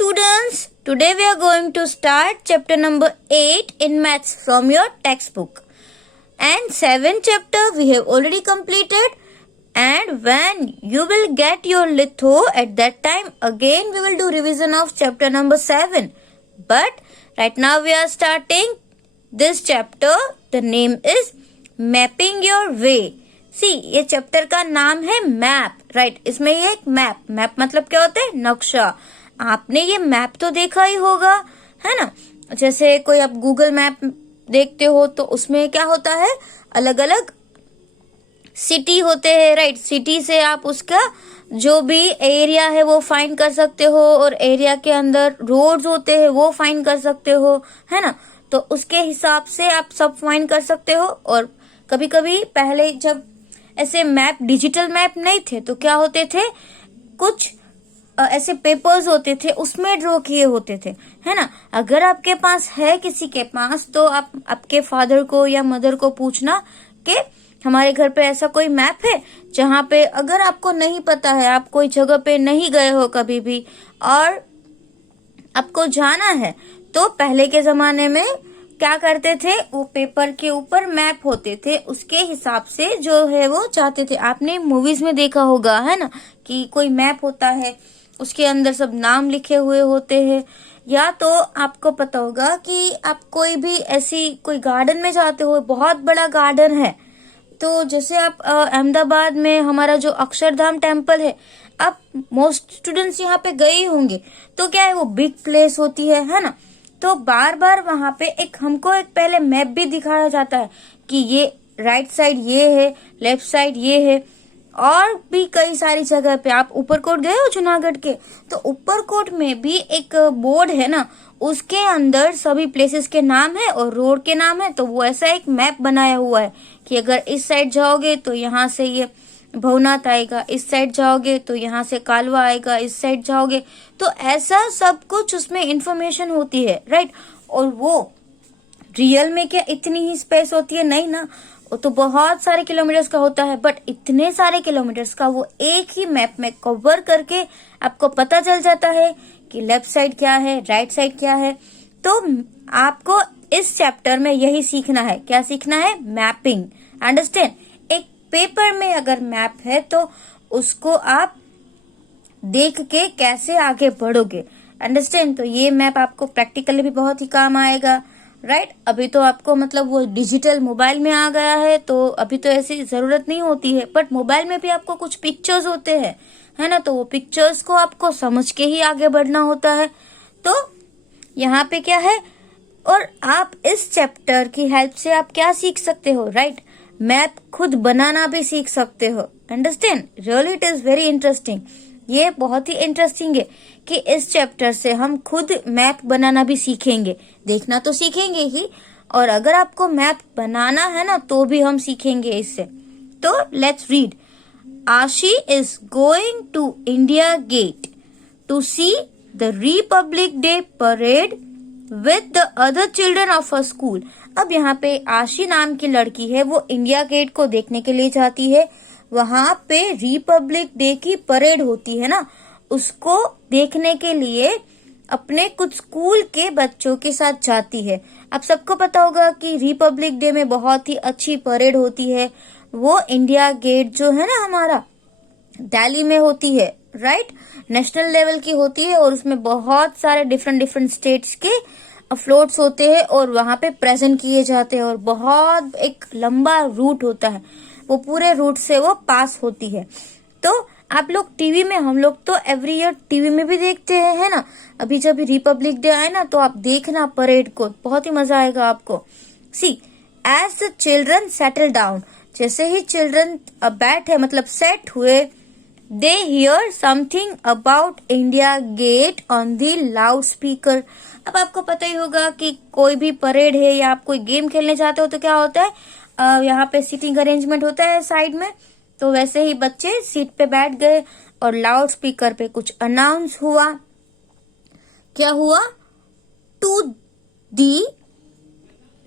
students, today we are going to start chapter number 8 in maths from your textbook. And 7th chapter we have already completed, and when you will get your litho at that time again we will do revision of chapter number 7. But right now we are starting this chapter. The name is mapping your way. सी ये chapter का नाम है map, right. इसमें ये एक map मतलब क्या होता है? नक्शा। आपने ये मैप तो देखा ही होगा, है ना। जैसे कोई आप गूगल मैप देखते हो तो उसमें क्या होता है, अलग अलग सिटी होते हैं, राइट। सिटी से आप उसका जो भी एरिया है वो फाइंड कर सकते हो, और एरिया के अंदर रोड्स होते हैं वो फाइंड कर सकते हो, है ना। तो उसके हिसाब से आप सब फाइंड कर सकते हो। और कभी कभी पहले जब ऐसे मैप, डिजिटल मैप नहीं थे तो क्या होते थे, कुछ ऐसे पेपर्स होते थे उसमें ड्रॉ किए होते थे, है ना। अगर आपके पास है किसी के पास तो आप आपके फादर को या मदर को पूछना कि हमारे घर पे ऐसा कोई मैप है जहाँ पे, अगर आपको नहीं पता है, आप कोई जगह पे नहीं गए हो कभी भी और आपको जाना है, तो पहले के जमाने में क्या करते थे, वो पेपर के ऊपर मैप होते थे, उसके हिसाब से जो है वो चाहते थे। आपने मूवीज में देखा होगा, है ना, कि कोई मैप होता है उसके अंदर सब नाम लिखे हुए होते हैं। या तो आपको पता होगा कि आप कोई भी ऐसी कोई गार्डन में जाते हो, बहुत बड़ा गार्डन है, तो जैसे आप अहमदाबाद में हमारा जो अक्षरधाम टेम्पल है, आप मोस्ट स्टूडेंट्स यहाँ पे गए होंगे, तो क्या है वो बिग प्लेस होती है ना। तो बार बार वहां पे हमको एक पहले मैप भी दिखाया जाता है कि ये राइट साइड ये है, लेफ्ट साइड ये है। और भी कई सारी जगह पे, आप ऊपरकोट गए हो जूनागढ़ के, तो ऊपरकोट में भी एक बोर्ड है ना, उसके अंदर सभी प्लेसेस के नाम है और रोड के नाम है। तो वो ऐसा एक मैप बनाया हुआ है कि अगर इस साइड जाओगे तो यहाँ से ये भवनाथ आएगा, इस साइड जाओगे तो यहाँ से कालवा आएगा, इस साइड जाओगे तो ऐसा सब कुछ उसमें इंफॉर्मेशन होती है, राइट। और वो रियल में क्या इतनी ही स्पेस होती है? नहीं ना, वो तो बहुत सारे किलोमीटर्स का होता है। बट इतने सारे किलोमीटर्स का वो एक ही मैप में कवर करके आपको पता चल जाता है कि लेफ्ट साइड क्या है, राइट साइड क्या है। तो आपको इस चैप्टर में यही सीखना है। क्या सीखना है? मैपिंग। अंडरस्टैंड? पेपर में अगर मैप है तो उसको आप देख के कैसे आगे बढ़ोगे, अंडरस्टैंड। तो ये मैप आपको प्रैक्टिकली भी बहुत ही काम आएगा, राइट। अभी तो आपको मतलब वो डिजिटल मोबाइल में आ गया है, तो अभी तो ऐसी जरूरत नहीं होती है, बट मोबाइल में भी आपको कुछ पिक्चर्स होते हैं, है ना। तो वो पिक्चर्स को आपको समझ के ही आगे बढ़ना होता है। तो यहाँ पे क्या है, और आप इस चैप्टर की हेल्प से आप क्या सीख सकते हो, राइट। मैप खुद बनाना भी सीख सकते हो, understand. Really it is very interesting. ये बहुत ही इंटरेस्टिंग है कि इस चैप्टर से हम खुद मैप बनाना भी सीखेंगे। देखना तो सीखेंगे ही, और अगर आपको मैप बनाना है ना तो भी हम सीखेंगे इससे। तो let's read. Ashi is going to India Gate to see the Republic Day parade with the other children of a school. अब यहाँ पे आशी नाम की लड़की है, वो इंडिया गेट को देखने के लिए जाती है। वहां पे रिपब्लिक डे की परेड होती है ना, उसको देखने के लिए अपने कुछ स्कूल के बच्चों के साथ जाती है। अब सबको पता होगा कि रिपब्लिक डे में बहुत ही अच्छी परेड होती है। वो इंडिया गेट जो है ना हमारा दिल्ली में होती है, राइट। नेशनल लेवल की होती है और उसमें बहुत सारे डिफरेंट स्टेट्स के फ्लोट्स होते हैं और वहां पे प्रेजेंट किए जाते हैं। और बहुत एक लंबा रूट होता है, वो पूरे रूट से वो पास होती है। तो आप लोग टीवी में, हम लोग तो एवरी ईयर टीवी में भी देखते हैं, है ना। अभी जब रिपब्लिक डे आए ना तो आप देखना परेड को, बहुत ही मजा आएगा आपको। See as the children settle down, जैसे ही चिल्ड्रन बैठे मतलब सेट हुए, they hear something about India Gate on the loudspeaker. अब आपको पता ही होगा कि कोई भी परेड है या आप कोई गेम खेलने जाते हो तो क्या होता है, यहाँ पे सीटिंग अरेंजमेंट होता है साइड में। तो वैसे ही बच्चे सीट पे बैठ गए और लाउड स्पीकर पे कुछ अनाउंस हुआ। क्या हुआ? To the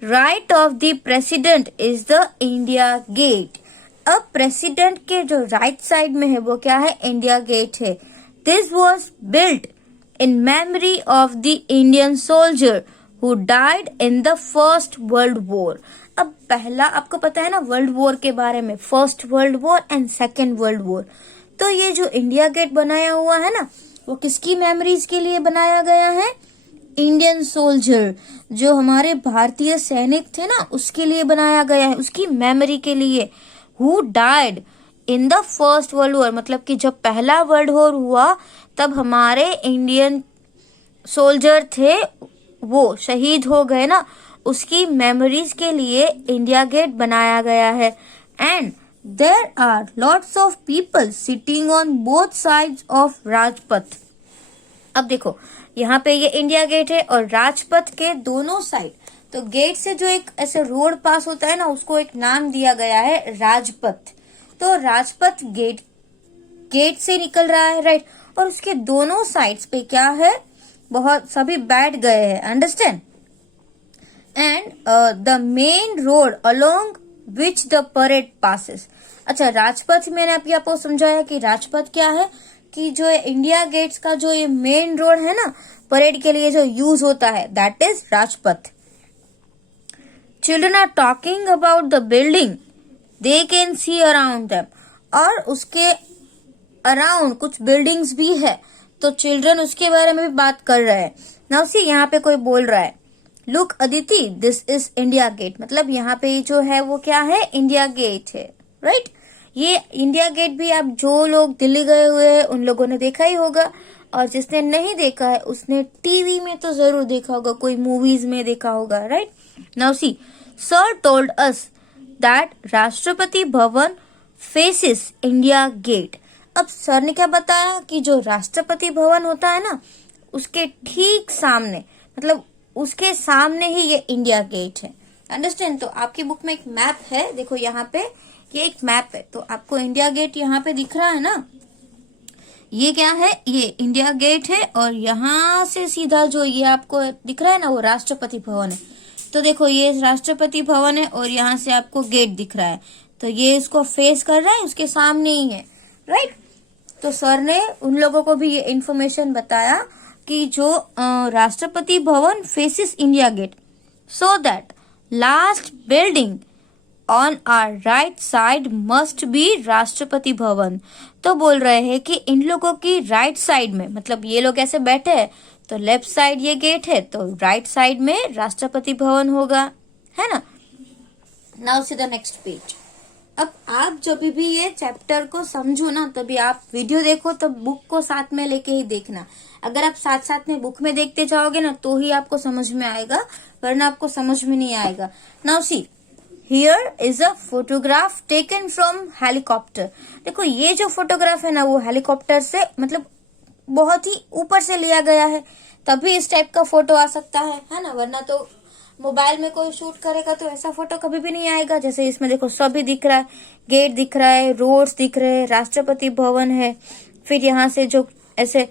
right of the president is the India Gate. अब प्रेसिडेंट के जो राइट साइड में है वो क्या है? इंडिया गेट है। This was built in memory of the Indian soldier who died in the First World War. अब पहला आपको पता है ना वर्ल्ड वॉर के बारे में, first world war and second world war. तो ये जो इंडिया गेट बनाया हुआ है ना, वो किसकी मेमोरीज के लिए बनाया गया है? इंडियन सोल्जर, जो हमारे भारतीय सैनिक थे ना, उसके लिए बनाया गया है, उसकी मेमोरी के लिए. Who died in the first world war, मतलब कि जब पहला वर्ल्ड वॉर हुआ तब हमारे इंडियन सोल्जर थे वो शहीद हो गए ना, उसकी मेमोरीज के लिए इंडिया गेट बनाया गया है. And there are lots of people sitting on both sides of Rajpath. अब देखो यहाँ पे ये इंडिया गेट है और राजपथ के दोनों साइड, तो गेट से जो एक ऐसे रोड पास होता है ना, उसको एक नाम दिया गया है राजपथ. तो राजपथ गेट से निकल रहा है, राइट. और उसके दोनों साइड्स पे क्या है, बहुत सभी बैठ गए हैं, understand. And the main road along which the parade passes. अच्छा, राजपथ मैंने अभी आपको समझाया कि राजपथ क्या है, कि जो इंडिया गेट्स का जो ये मेन रोड है ना, परेड के लिए जो यूज होता है, that is Rajpath. Children are talking about the building they can see around them. और उसके अराउंड कुछ बिल्डिंग्स भी है, तो चिल्ड्रन उसके बारे में भी बात कर रहे हैं. नाउ सी, यहाँ पे कोई बोल रहा है, look Aditi this is India Gate. मतलब यहाँ पे जो है वो क्या है, इंडिया गेट है, राइट. ये इंडिया गेट भी आप जो लोग दिल्ली गए हुए हैं उन लोगों ने देखा ही होगा, और जिसने नहीं देखा है उसने टीवी में तो जरूर देखा होगा, कोई मूवीज में देखा होगा, right. Now see, sir told us that Rashtrapati Bhavan faces India Gate. अब सर ने क्या बताया कि जो राष्ट्रपति भवन होता है ना, उसके ठीक सामने, मतलब उसके सामने ही ये इंडिया गेट है, अंडरस्टैंड. तो आपकी बुक में एक मैप है, देखो यहाँ पे ये एक मैप है, तो आपको इंडिया गेट यहाँ पे दिख रहा है ना, ये क्या है, ये इंडिया गेट है. और यहाँ से सीधा जो ये आपको दिख रहा है ना, वो राष्ट्रपति भवन है. तो देखो ये राष्ट्रपति भवन है और यहाँ से आपको गेट दिख रहा है, तो ये इसको फेस कर रहा है, उसके सामने ही है, राइट. तो सर ने उन लोगों को भी ये इंफॉर्मेशन बताया कि जो Rashtrapati Bhavan faces India Gate, so that last building on our right side must be Rashtrapati Bhavan. तो बोल रहे हैं कि इन लोगों की राइट साइड में, मतलब ये लोग ऐसे बैठे हैं तो लेफ्ट साइड ये गेट है, तो राइट साइड में राष्ट्रपति भवन होगा, है ना. Now see the next page. अब आप जब भी ये चैप्टर को समझो ना, तभी आप वीडियो देखो तो बुक को साथ में लेके ही देखना. अगर आप साथ साथ में बुक में देखते जाओगे ना तो ही आपको समझ में आएगा, वरना आपको समझ में नहीं आएगा. Now see, here is a photograph taken from helicopter. देखो ये जो फोटोग्राफ है ना, वो हेलीकॉप्टर से, मतलब बहुत ही ऊपर से लिया गया है, तभी इस टाइप का फोटो आ सकता है ना, वरना तो मोबाइल में कोई शूट करेगा तो ऐसा फोटो कभी भी नहीं आएगा. जैसे इसमें देखो सभी दिख रहा है, गेट दिख रहा है, रोड्स दिख रहे हैं, राष्ट्रपति भवन है, फिर यहाँ से जो ऐसे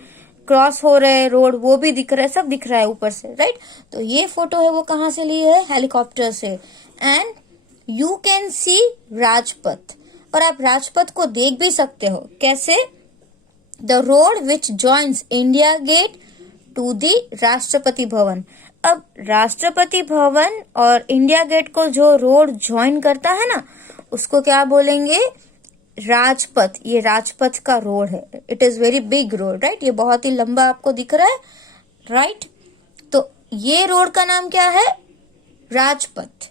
क्रॉस हो रहे हैं रोड वो भी दिख रहा है, सब दिख रहा है ऊपर से, राइट. तो ये फोटो है वो कहाँ से ली है, हेलीकॉप्टर से. And you can see Rajpath, और आप राजपथ को देख भी सकते हो. कैसे? The road which joins India Gate to the Rashtrapati Bhavan. अब राष्ट्रपति भवन और इंडिया गेट को जो रोड ज्वाइन करता है ना, उसको क्या बोलेंगे, राजपथ. ये राजपथ का रोड है, it is very big road, right. ये बहुत ही लंबा आपको दिख रहा है, राइट. तो ये रोड का नाम क्या है, Rajpath.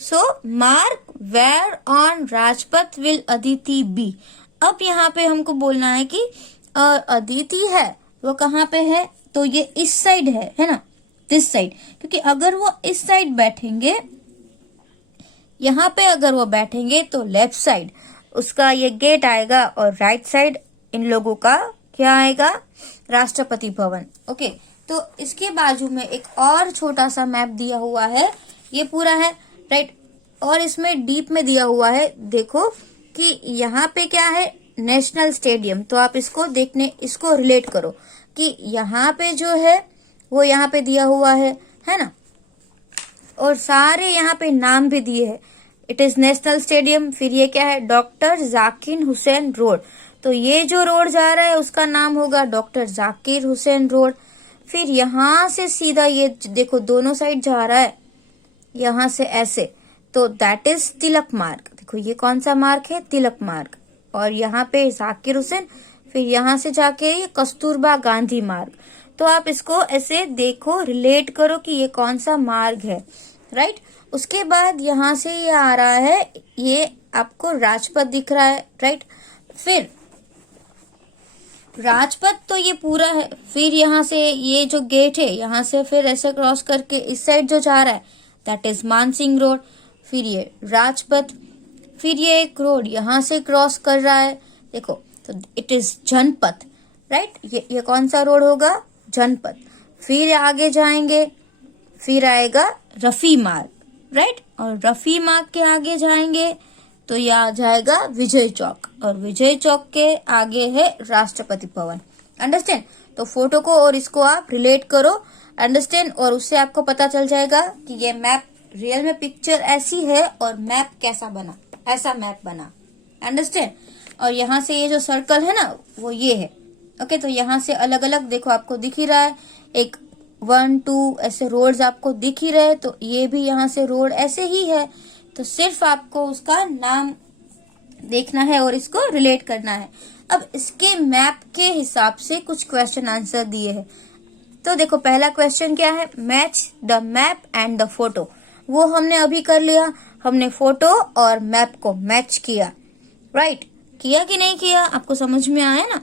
So mark where on Rajpath will Aditi be. अब यहाँ पे हमको बोलना है कि अदिति है वो कहाँ पे है, तो ये इस साइड है ना, दिस साइड. क्योंकि अगर वो इस साइड बैठेंगे, यहाँ पे अगर वो बैठेंगे तो लेफ्ट साइड उसका ये गेट आएगा, और राइट साइड इन लोगों का क्या आएगा, राष्ट्रपति भवन. ओके, तो इसके बाजू में एक और छोटा सा मैप दिया हुआ है, ये पूरा है, राइट. और इसमें डीप में दिया हुआ है, देखो कि यहाँ पे क्या है, नेशनल स्टेडियम. तो आप इसको देखने, इसको रिलेट करो कि यहाँ पे जो है वो यहाँ पे दिया हुआ है ना, और सारे यहाँ पे नाम भी दिए हैं. It is national stadium. फिर ये क्या है, डॉक्टर जाकिर हुसैन रोड. तो ये जो रोड जा रहा है उसका नाम होगा डॉक्टर जाकिर हुसैन रोड. फिर यहाँ से सीधा ये देखो दोनों साइड जा रहा है, यहाँ से ऐसे, तो दैट इज तिलक मार्ग। देखो ये कौन सा मार्ग है? तिलक मार्ग। और यहाँ पे जाकिर हुसैन, फिर यहाँ से जाके ये कस्तूरबा गांधी मार्ग। तो आप इसको ऐसे देखो, रिलेट करो कि ये कौन सा मार्ग है, राइट। उसके बाद यहाँ से ये आ रहा है, ये आपको राजपथ दिख रहा है, राइट। फिर राजपथ तो ये पूरा है, फिर यहाँ से ये जो गेट है, यहाँ से फिर ऐसे क्रॉस करके इस साइड जो जा रहा है दैट इज मानसिंह रोड। फिर ये राजपथ, फिर ये एक रोड यहाँ से क्रॉस कर रहा है, देखो, तो इट इज जनपथ, राइट। ये कौन सा रोड होगा? जनपथ। फिर आगे जाएंगे, फिर आएगा रफी मार्ग, राइट। और रफी मार्ग के आगे जाएंगे तो ये आ जाएगा विजय चौक, और विजय चौक के आगे है राष्ट्रपति भवन। अंडरस्टैंड? तो फोटो को और इसको आप रिलेट करो, अंडरस्टैंड, और उससे आपको पता चल जाएगा कि ये मैप रियल में पिक्चर ऐसी है और मैप कैसा बना, ऐसा मैप बना। अंडरस्टैंड? और यहाँ से ये जो सर्कल है ना वो ये है, ओके। तो यहाँ से अलग अलग देखो आपको दिख ही रहा है, एक 1 2 ऐसे रोड्स आपको दिख ही रहे, तो ये भी यहाँ से रोड ऐसे ही है। तो सिर्फ आपको उसका नाम देखना है और इसको रिलेट करना है। अब इसके मैप के हिसाब से कुछ क्वेश्चन आंसर दिए हैं। तो देखो पहला क्वेश्चन क्या है? Match the map and the photo. वो हमने अभी कर लिया, हमने फोटो और मैप को मैच किया, राइट। किया कि नहीं किया? आपको समझ में आया ना?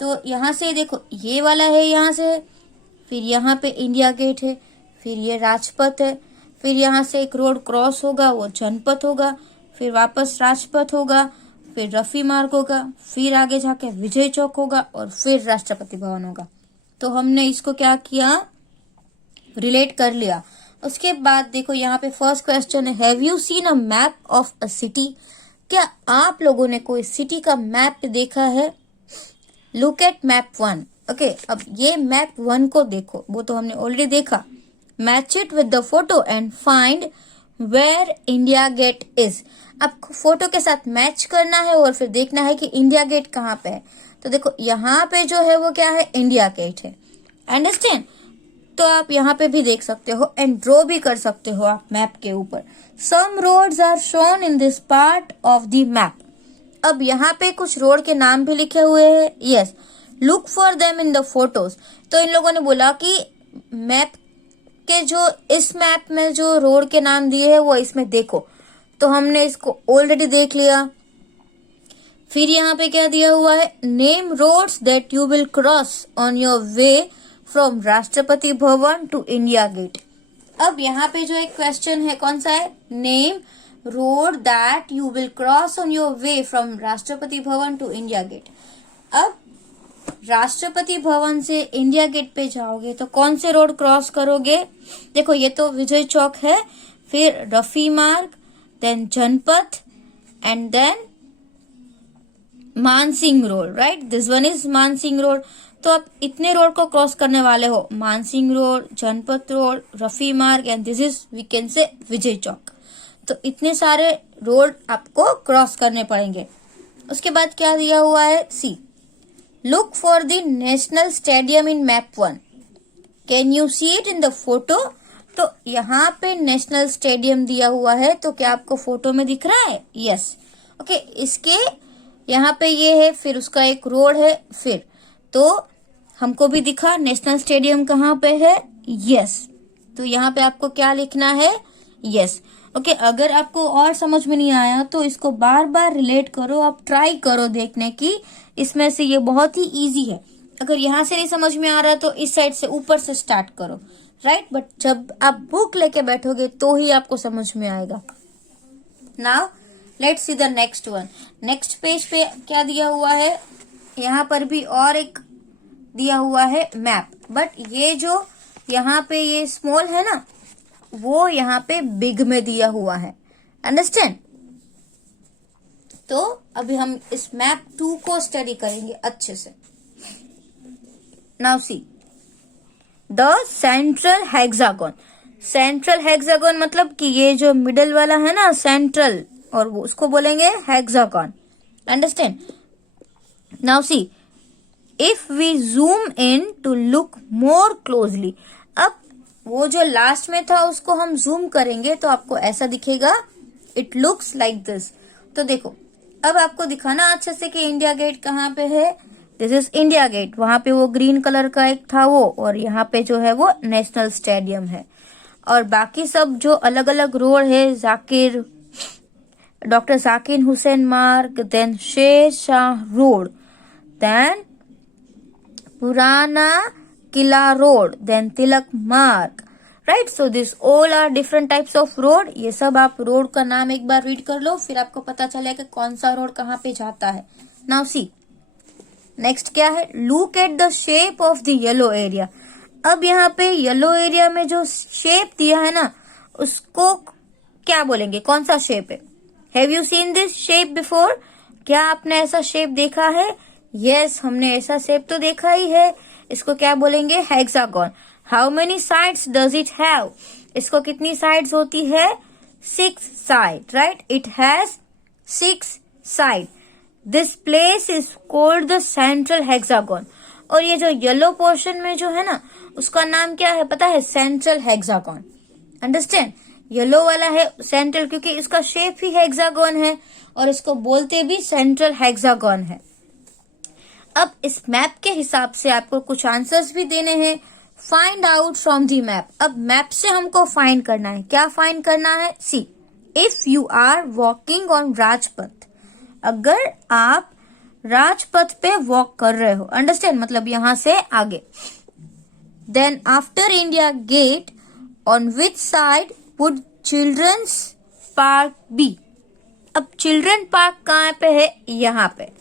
तो यहाँ से देखो ये वाला है, यहाँ से, फिर यहाँ पे इंडिया गेट है, फिर ये राजपथ है, फिर यहाँ से एक रोड क्रॉस होगा वो जनपथ होगा, फिर वापस राजपथ होगा, फिर रफी मार्ग होगा, फिर आगे जाके विजय चौक होगा, और फिर राष्ट्रपति भवन होगा। तो हमने इसको क्या किया? रिलेट कर लिया। उसके बाद देखो यहाँ पे फर्स्ट क्वेश्चन है, have you seen a map of a city? क्या आप लोगों ने कोई सिटी का मैप देखा है? Look at map 1। ओके, अब ये मैप 1 को देखो, वो तो हमने ऑलरेडी देखा। Match it with the photo and find where India Gate is. आपको फोटो के साथ मैच करना है और फिर देखना है कि इंडिया गेट कहाँ पे है। तो देखो यहाँ पे जो है वो क्या है? इंडिया गेट है। अंडरस्टैंड? तो आप यहाँ पे भी देख सकते हो एंड ड्रॉ भी कर सकते हो आप मैप के ऊपर। Some roads are shown in this part of the map. अब यहाँ पे कुछ रोड के नाम भी लिखे हुए हैं। Yes, look for them in the photos. तो इन लोगों ने बोला कि मैप के जो इस मैप में जो रोड के नाम दिए हैं वो इसमें देखो। तो हमने इसको ऑलरेडी देख लिया। फिर यहाँ पे क्या दिया हुआ है? Name roads that you will cross on your way from Rashtrapati Bhavan to India Gate. अब यहाँ पे जो एक क्वेश्चन है कौन सा है? Name road that you will cross on your way from Rashtrapati Bhavan to India Gate. अब राष्ट्रपति भवन से इंडिया गेट पे जाओगे तो कौन से रोड क्रॉस करोगे? देखो ये तो विजय चौक है, फिर Rafi Marg, then Janpath and then Mansingh road, right. This one is Mansingh road. तो आप इतने रोड को क्रॉस करने वाले हो, Mansingh road, Janpath road, Rafi Marg and this is we can say Vijay चौक। तो इतने सारे रोड आपको क्रॉस करने पड़ेंगे। उसके बाद क्या दिया हुआ है? See, look for the national stadium in map 1। Can you see it in the photo? तो यहाँ पे नेशनल स्टेडियम दिया हुआ है, तो क्या आपको फोटो में दिख रहा है? यस। ओके, इसके यहाँ पे ये है, फिर उसका एक रोड है, फिर तो हमको भी दिखा नेशनल स्टेडियम कहाँ पे है। यस, तो यहाँ पे आपको क्या लिखना है? यस। ओके, अगर आपको और समझ में नहीं आया तो इसको बार बार रिलेट करो, आप ट्राई करो देखने की। इसमें से ये बहुत ही इजी है। अगर यहाँ से नहीं समझ में आ रहा तो इस साइड से ऊपर से स्टार्ट करो, राइट। बट जब आप बुक लेके बैठोगे तो ही आपको समझ में आएगा। Now let's see the next one. Next page पे क्या दिया हुआ है? यहाँ पर भी और एक दिया हुआ है मैप, बट ये जो यहाँ पे ये स्मॉल है ना, वो यहाँ पे बिग में दिया हुआ है। अंडरस्टैंड? तो अभी हम इस मैप 2 को स्टडी करेंगे अच्छे से। Now see the central hexagon. Central hexagon मतलब कि ये जो मिडल वाला है ना सेंट्रल, और वो उसको बोलेंगे hexagon. Understand? Now see if we zoom in to look more closely, अब वो जो लास्ट में था उसको हम जूम करेंगे तो आपको ऐसा दिखेगा, इट लुक्स लाइक दिस। तो देखो अब आपको दिखाना अच्छे से कि इंडिया गेट कहाँ पे है। दिस इज इंडिया गेट, वहां पे वो ग्रीन कलर का एक था वो, और यहाँ पे जो है वो नेशनल स्टेडियम है। और बाकी सब जो अलग अलग रोड है, डॉक्टर जाकिर हुसैन मार्ग, then Sher Shah road, then पुराना किला road, then Tilak Marg, right. So this all are different types of road. ये सब आप रोड का नाम एक बार रीड कर लो, फिर आपको पता चलेगा कि कौन सा रोड कहाँ पे जाता है। नाउ सी नेक्स्ट क्या है, look at the shape of the yellow area. अब यहाँ पे येलो एरिया में जो शेप दिया है ना, उसको क्या बोलेंगे, कौन सा शेप है? Have you seen this shape before? क्या आपने ऐसा शेप देखा है? यस, हमने ऐसा शेप तो देखा ही है। इसको क्या बोलेंगे? Hexagon. How many sides does it have? इसको कितनी साइड्स होती है? 6 side, right. It has 6 side. This place is called the central hexagon. और ये जो येलो पोर्शन में जो है ना, उसका नाम क्या है पता है? Central hexagon. अंडरस्टैंड? येलो वाला है सेंट्रल, क्योंकि इसका शेप ही हेक्सागोन है और इसको बोलते भी सेंट्रल हेक्सागोन है। अब इस मैप के हिसाब से आपको कुछ आंसर्स भी देने हैं। Find out from the map. अब मैप से हमको फाइंड करना है। क्या फाइंड करना है? See, if you are walking on Rajpath, अगर आप राजपथ पे वॉक कर रहे हो, अंडरस्टैंड, मतलब यहां से आगे, then after India Gate on which side would children's park be? अब चिल्ड्रन पार्क कहाँ पे है? यहाँ पे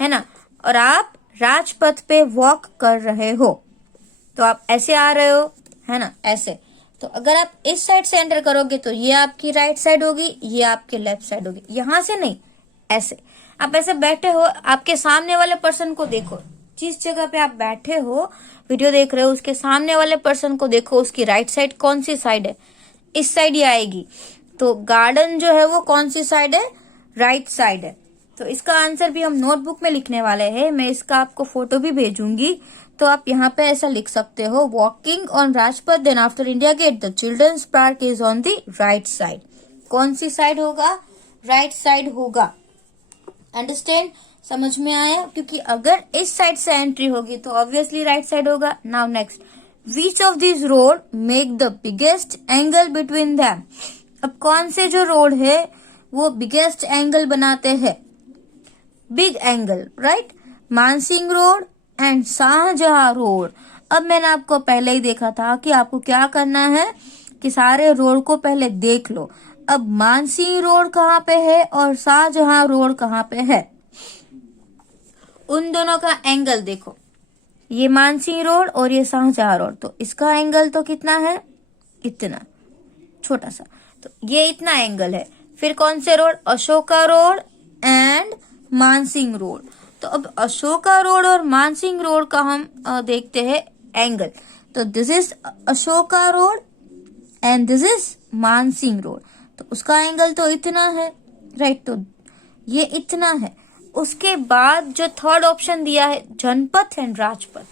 है ना। और आप राजपथ पे वॉक कर रहे हो, तो आप ऐसे आ रहे हो, है ना, ऐसे। तो अगर आप इस साइड से एंटर करोगे तो ये आपकी राइट साइड होगी, ये आपकी लेफ्ट साइड होगी। यहां से नहीं, ऐसे। आप ऐसे बैठे हो, आपके सामने वाले पर्सन को देखो, जिस जगह पे आप बैठे हो वीडियो देख रहे हो, उसके सामने वाले पर्सन को देखो, उसकी राइट साइड कौन सी साइड है? इस साइड ही आएगी। तो गार्डन जो है वो कौन सी साइड है? राइट साइड है। तो इसका आंसर भी हम नोटबुक में लिखने वाले हैं। मैं इसका आपको फोटो भी भेजूंगी, तो आप यहाँ पे ऐसा लिख सकते हो, walking on Rajpath, then after India Gate the children's park is on the right side. कौन सी साइड होगा? राइट साइड होगा। अंडरस्टैंड? समझ में आया? क्योंकि अगर इस साइड से एंट्री होगी तो ऑब्वियसली राइट साइड होगा। Now next, which of this road make the biggest angle between them? अब कौन से जो रोड है वो बिगेस्ट एंगल बनाते हैं? Big angle, right. Mansingh road and Shahjahan road. अब मैंने आपको पहले ही देखा था कि आपको क्या करना है कि सारे रोड को पहले देख लो। अब मानसिंह रोड कहाँ पे है और शाहजहां रोड कहाँ पे है, उन दोनों का एंगल देखो। ये मानसिंह रोड और ये शाहजहां रोड, तो इसका एंगल तो कितना है? इतना छोटा सा, तो ये इतना एंगल है। फिर कौन से road? Ashoka road and Mansingh road. तो अब अशोका रोड और मानसिंह रोड का हम देखते हैं एंगल। तो this is Ashoka road and this is Mansingh road, तो उसका एंगल तो इतना है, राइट। तो ये इतना है। उसके बाद जो थर्ड ऑप्शन दिया है जनपथ एंड राजपथ,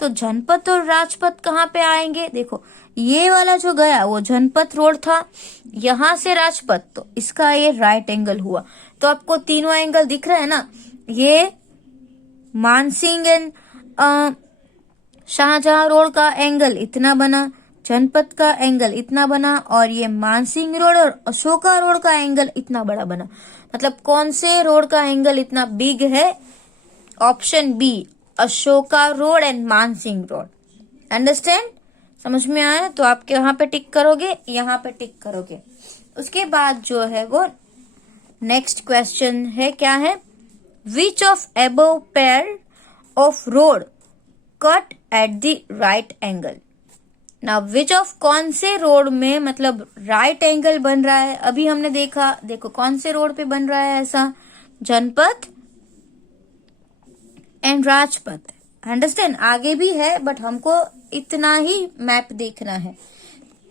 तो जनपथ और राजपथ कहाँ पे आएंगे? देखो ये वाला जो गया वो जनपथ रोड था, यहां से राजपथ, तो इसका ये राइट एंगल हुआ। तो आपको तीनों एंगल दिख रहा है ना, ये मानसिंह एंड शाहजहां रोड का एंगल इतना बना, जनपथ का एंगल इतना बना, और ये मानसिंह रोड और अशोका रोड का एंगल इतना बड़ा बना। मतलब कौन से रोड का एंगल इतना बिग है? Option B, Ashoka road and Mansingh road. Understand? समझ में आया? तो आपके यहाँ पे टिक करोगे, यहाँ पे टिक करोगे। उसके बाद जो है वो नेक्स्ट क्वेश्चन है, क्या है? Which of above pair of road cut at the right angle? ना विच ऑफ, कौन से रोड में मतलब राइट एंगल बन रहा है? अभी हमने देखा, देखो कौन से रोड पे बन रहा है ऐसा? जनपथ एंड राजपथ। अंडरस्टैंड? आगे भी है बट हमको इतना ही मैप देखना है।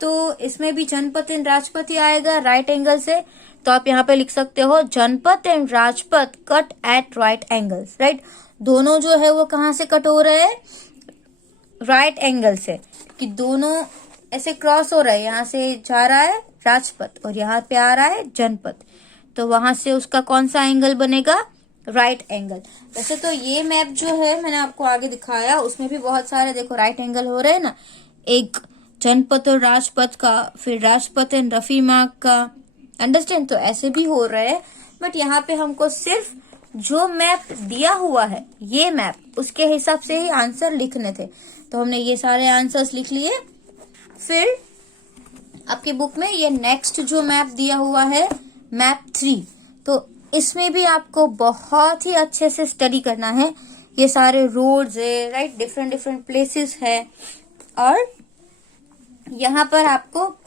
तो इसमें भी जनपथ एंड राजपथ ही आएगा राइट एंगल से। तो आप यहाँ पे लिख सकते हो Janpath and Rajpath cut at right angles, right. दोनों जो है वो कहाँ से कट हो रहे हैं, राइट एंगल से, कि दोनों ऐसे क्रॉस हो रहा है, यहाँ से जा रहा है राजपथ और यहाँ पे आ रहा है जनपथ, तो वहां से उसका कौन सा एंगल बनेगा, राइट एंगल। वैसे तो ये मैप जो है मैंने आपको आगे दिखाया, उसमें भी बहुत सारे देखो राइट एंगल हो रहे हैं ना, एक जनपथ और राजपथ का, फिर राजपथ एंड रफी मार्ग का, अंडरस्टैंड, तो ऐसे भी हो रहे हैं। बट यहाँ पे हमको सिर्फ जो मैप दिया हुआ है, ये मैप, उसके हिसाब से ही आंसर लिखने थे, तो हमने ये सारे आंसर्स लिख लिए। फिर आपकी बुक में ये नेक्स्ट जो मैप दिया हुआ है, मैप 3, तो इसमें भी आपको बहुत ही अच्छे से स्टडी करना है। ये सारे रोड्स है, राइट, डिफरेंट डिफरेंट प्लेसेस है, और यहाँ पर आपको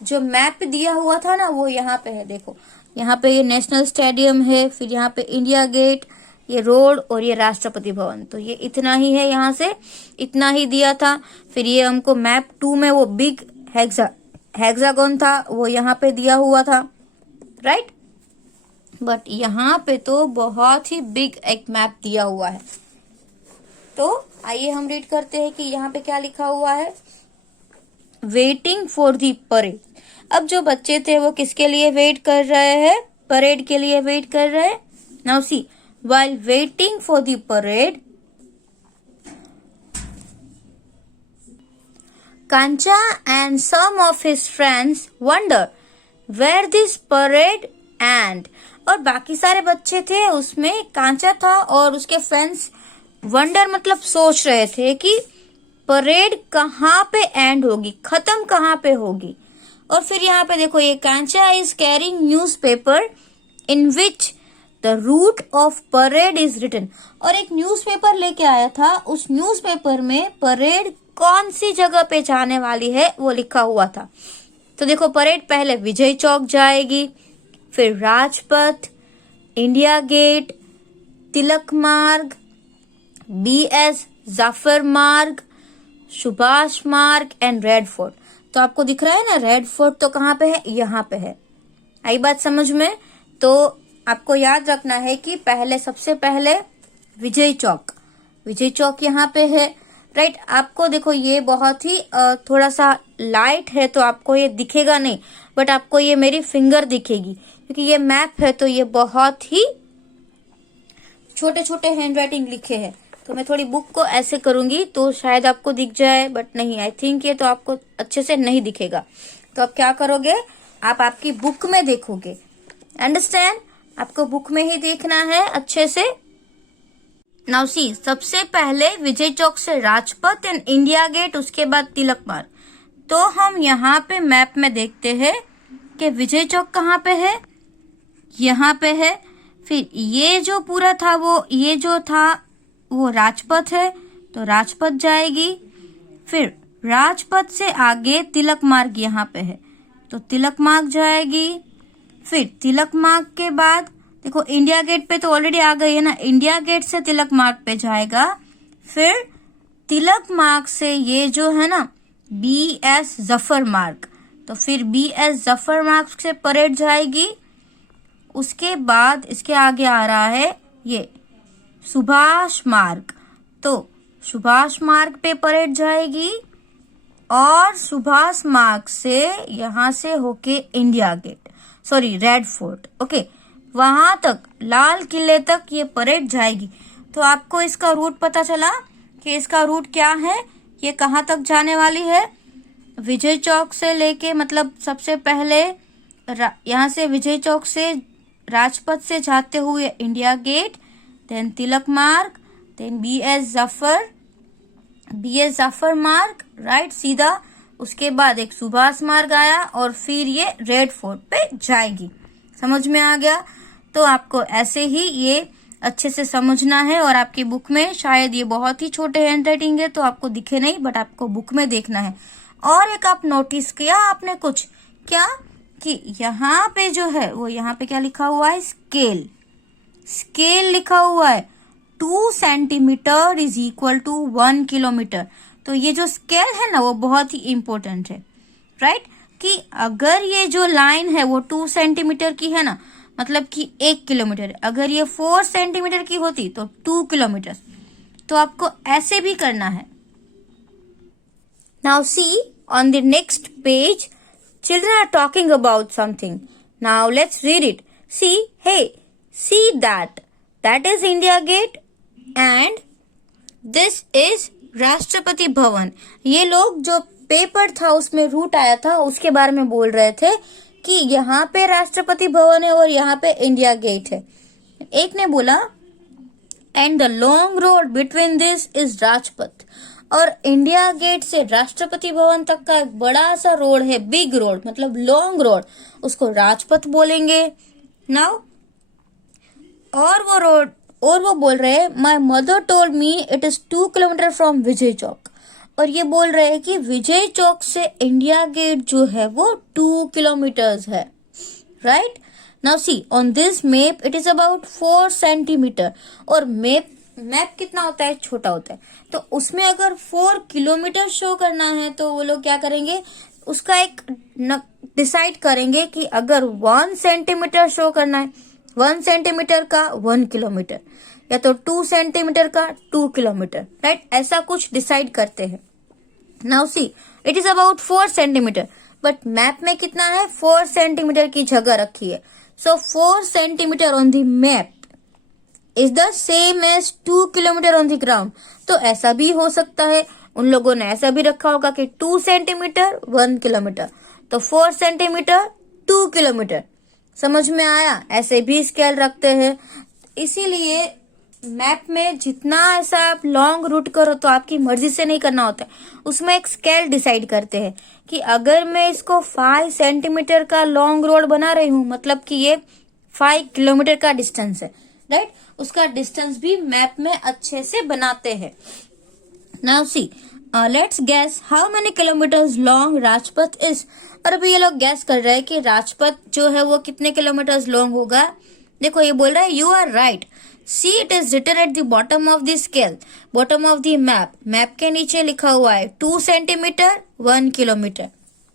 जो मैप दिया हुआ था ना वो यहाँ पे है, देखो यहाँ पे ये नेशनल स्टेडियम है, फिर यहाँ पे इंडिया गेट, ये रोड और ये राष्ट्रपति भवन, तो ये इतना ही है, यहाँ से इतना ही दिया था। फिर ये हमको मैप 2 में वो बिग हेक्सागोन था, वो यहाँ पे दिया हुआ था, राइट, बट यहाँ पे तो बहुत ही बिग एक मैप दिया हुआ है। तो आइए हम रीड करते हैं कि यहाँ पे क्या लिखा हुआ है, वेटिंग फॉर दी परेड। अब जो बच्चे थे वो किसके लिए वेट कर रहे हैं, परेड के लिए वेट कर रहे हैं। Now C, while waiting for the parade, Kancha and some of his friends wonder where this parade and, और बाकी सारे बच्चे थे उसमें कांचा था और उसके फ्रेंड्स वंडर मतलब सोच रहे थे कि परेड कहाँ पे एंड होगी, खत्म कहाँ पे होगी। और फिर यहाँ पे देखो ये Kancha is carrying newspaper in which the route of parade is written, और एक न्यूज़पेपर लेके आया था, उस न्यूज़पेपर में परेड कौन सी जगह पे जाने वाली है वो लिखा हुआ था। तो देखो परेड पहले विजय चौक जाएगी, फिर राजपथ, इंडिया गेट, तिलक मार्ग, BS जाफर मार्ग, सुभाष मार्ग एंड रेड फोर्ट। तो आपको दिख रहा है ना, रेड फोर्ट तो कहाँ पे है, यहाँ पे है। आई बात समझ में? तो आपको याद रखना है कि पहले सबसे पहले विजय चौक यहाँ पे है, राइट। आपको देखो ये बहुत ही थोड़ा सा लाइट है तो आपको ये दिखेगा नहीं, बट आपको ये मेरी फिंगर दिखेगी क्योंकि ये मैप है, तो ये बहुत ही छोटे छोटे हैंडराइटिंग लिखे हैं। तो मैं थोड़ी बुक को ऐसे करूंगी तो शायद आपको दिख जाए, बट नहीं, आई थिंक ये तो आपको अच्छे से नहीं दिखेगा। तो आप क्या करोगे, आप आपकी बुक में देखोगे, अंडरस्टैंड, आपको बुक में ही देखना है अच्छे से। नाउ सी, सबसे पहले विजय चौक से राजपथ एंड इंडिया गेट, उसके बाद तिलक मार्ग। तो हम यहाँ पे मैप में देखते हैं कि विजय चौक कहाँ पे है, यहाँ पे है। फिर ये जो पूरा था वो, ये जो था वो राजपथ है, तो राजपथ जाएगी। फिर राजपथ से आगे तिलक मार्ग यहाँ पे है, तो तिलक मार्ग जाएगी। फिर तिलक मार्ग के बाद देखो इंडिया गेट पे तो ऑलरेडी आ गई है ना, इंडिया गेट से तिलक मार्ग पे जाएगा। फिर तिलक मार्ग से ये जो है ना BS जफर मार्ग, तो फिर BS जफर मार्ग से परेड जाएगी। उसके बाद इसके आगे आ रहा है ये सुभाष मार्ग, तो सुभाष मार्ग पे परेड जाएगी और सुभाष मार्ग से यहाँ से होके India Gate, sorry Red Fort, okay, वहां तक लाल किले तक ये परेड जाएगी। तो आपको इसका रूट पता चला कि इसका रूट क्या है, ये कहाँ तक जाने वाली है। विजय चौक से लेके, मतलब सबसे पहले यहाँ से विजय चौक से राजपथ से जाते हुए इंडिया गेट, देन तिलक मार्ग, देन BS जाफर मार्ग, राइट, सीधा। उसके बाद एक सुभाष मार्ग आया और फिर ये रेड फोर्ट पे जाएगी। समझ में आ गया? तो आपको ऐसे ही ये अच्छे से समझना है, और आपकी बुक में शायद ये बहुत ही छोटे हैंडराइटिंग है तो आपको दिखे नहीं, बट आपको बुक में देखना है। और एक आप नोटिस किया आपने कुछ क्या, कि यहाँ पे जो है वो यहाँ पे क्या लिखा हुआ है, स्केल लिखा हुआ है। 2 centimetre is equal to 1 kilometre. तो ये जो स्केल है ना वो बहुत ही इंपॉर्टेंट है, राइट, कि अगर ये जो लाइन है वो 2 सेंटीमीटर की है ना, मतलब कि 1 किलोमीटर। अगर ये 4 सेंटीमीटर की होती तो 2 किलोमीटर। तो आपको ऐसे भी करना है। Now see on the next page, children are talking about something. Now let's read it. See, hey, see that. That is India Gate and this is Rashtrapati Bhavan. ये लोग जो पेपर था उसमें रूट आया था उसके बारे में बोल रहे थे कि यहाँ पे राष्ट्रपति भवन है और यहाँ पे इंडिया गेट है। एक ने बोला and the long road between this is Rajpath, और इंडिया गेट से राष्ट्रपति भवन तक का एक बड़ा सा रोड है, बिग रोड मतलब लॉन्ग रोड, उसको राजपथ बोलेंगे। नाउ और वो बोल रहे हैं my mother told me it is 2 kilometre from Vijay Chowk, और ये बोल रहे हैं कि विजय चौक से इंडिया गेट जो है वो 2 किलोमीटर्स है, right. Now see on this map it is about 4 centimetre, और मैप कितना होता है, छोटा होता है, तो उसमें अगर 4 किलोमीटर शो करना है तो वो लोग क्या करेंगे, उसका एक डिसाइड करेंगे कि अगर 1 सेंटीमीटर शो करना है, 1 सेंटीमीटर का 1 किलोमीटर, या तो 2 सेंटीमीटर का 2 किलोमीटर, राइट, ऐसा कुछ डिसाइड करते हैं। Now see it is about 4 centimetre, but map में कितना है, 4 सेंटीमीटर की जगह रखी है। So 4 centimetre on the map is the same as 2 kilometre on the ground. तो ऐसा भी हो सकता है, उन लोगों ने ऐसा भी रखा होगा कि 2 सेंटीमीटर 1 किलोमीटर, तो 4 सेंटीमीटर 2 किलोमीटर। समझ में आया, ऐसे भी स्केल रखते हैं। इसीलिए मैप में जितना ऐसा आप लॉन्ग रूट करो तो आपकी मर्जी से नहीं करना होता है, उसमें एक स्केल डिसाइड करते हैं कि अगर मैं इसको 5 सेंटीमीटर का लॉन्ग रोड बना रही हूँ, मतलब कि ये 5 किलोमीटर का डिस्टेंस है, राइट, उसका डिस्टेंस भी मैप में अच्छे से बनाते हैं। Now see let's gas how many kilometres long Rajpath is. और अभी ये लोग गैस कर रहे हैं कि राजपथ जो है वो कितने किलोमीटर्स लॉन्ग होगा। देखो ये बोल रहा है you are right, see it is written at the bottom of the scale, bottom of the map, map के नीचे लिखा हुआ है 2 सेंटीमीटर 1 किलोमीटर।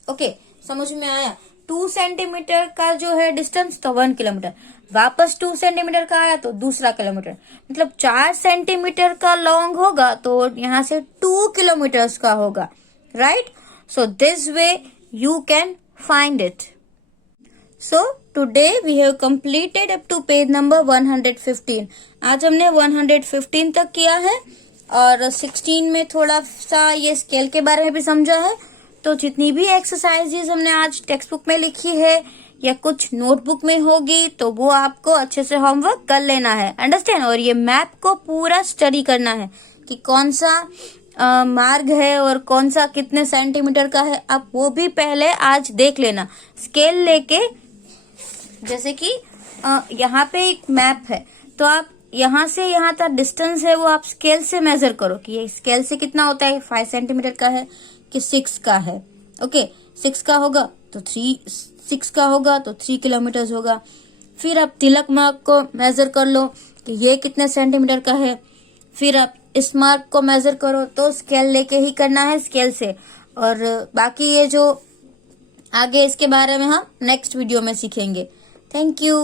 ओके, समझ में आया, 2 सेंटीमीटर का जो है डिस्टेंस तो 1 किलोमीटर, वापस 2 सेंटीमीटर का आया तो दूसरा किलोमीटर, मतलब 4 सेंटीमीटर का लॉन्ग होगा तो यहाँ से 2 किलोमीटर्स का होगा, right. So this way you can find it. So today we have completed up to page number 115. आज हमने 115 तक किया है और 16 में थोड़ा सा ये स्केल के बारे में भी समझा है। तो जितनी भी एक्सरसाइजेज हमने आज टेक्स्ट बुक में लिखी है या कुछ नोटबुक में होगी तो वो आपको अच्छे से होमवर्क कर लेना है, अंडरस्टैंड। और ये मैप को पूरा स्टडी करना है कि कौन सा मार्ग है और कौन सा कितने सेंटीमीटर का है, आप वो भी पहले आज देख लेना स्केल लेके। जैसे कि यहाँ पे एक मैप है तो आप यहाँ से यहाँ तक डिस्टेंस है वो आप स्केल से मेजर करो कि ये स्केल से कितना होता है, 5 सेंटीमीटर का है कि 6 का है। ओके, 6 का होगा तो 6 का होगा तो 3 किलोमीटर होगा। फिर आप तिलक मार्क को मेजर कर लो कि ये कितने सेंटीमीटर का है, फिर आप इस मार्क को मेजर करो, तो स्केल लेके ही करना है, स्केल से। और बाकी ये जो आगे इसके बारे में हम नेक्स्ट वीडियो में सीखेंगे। Thank you.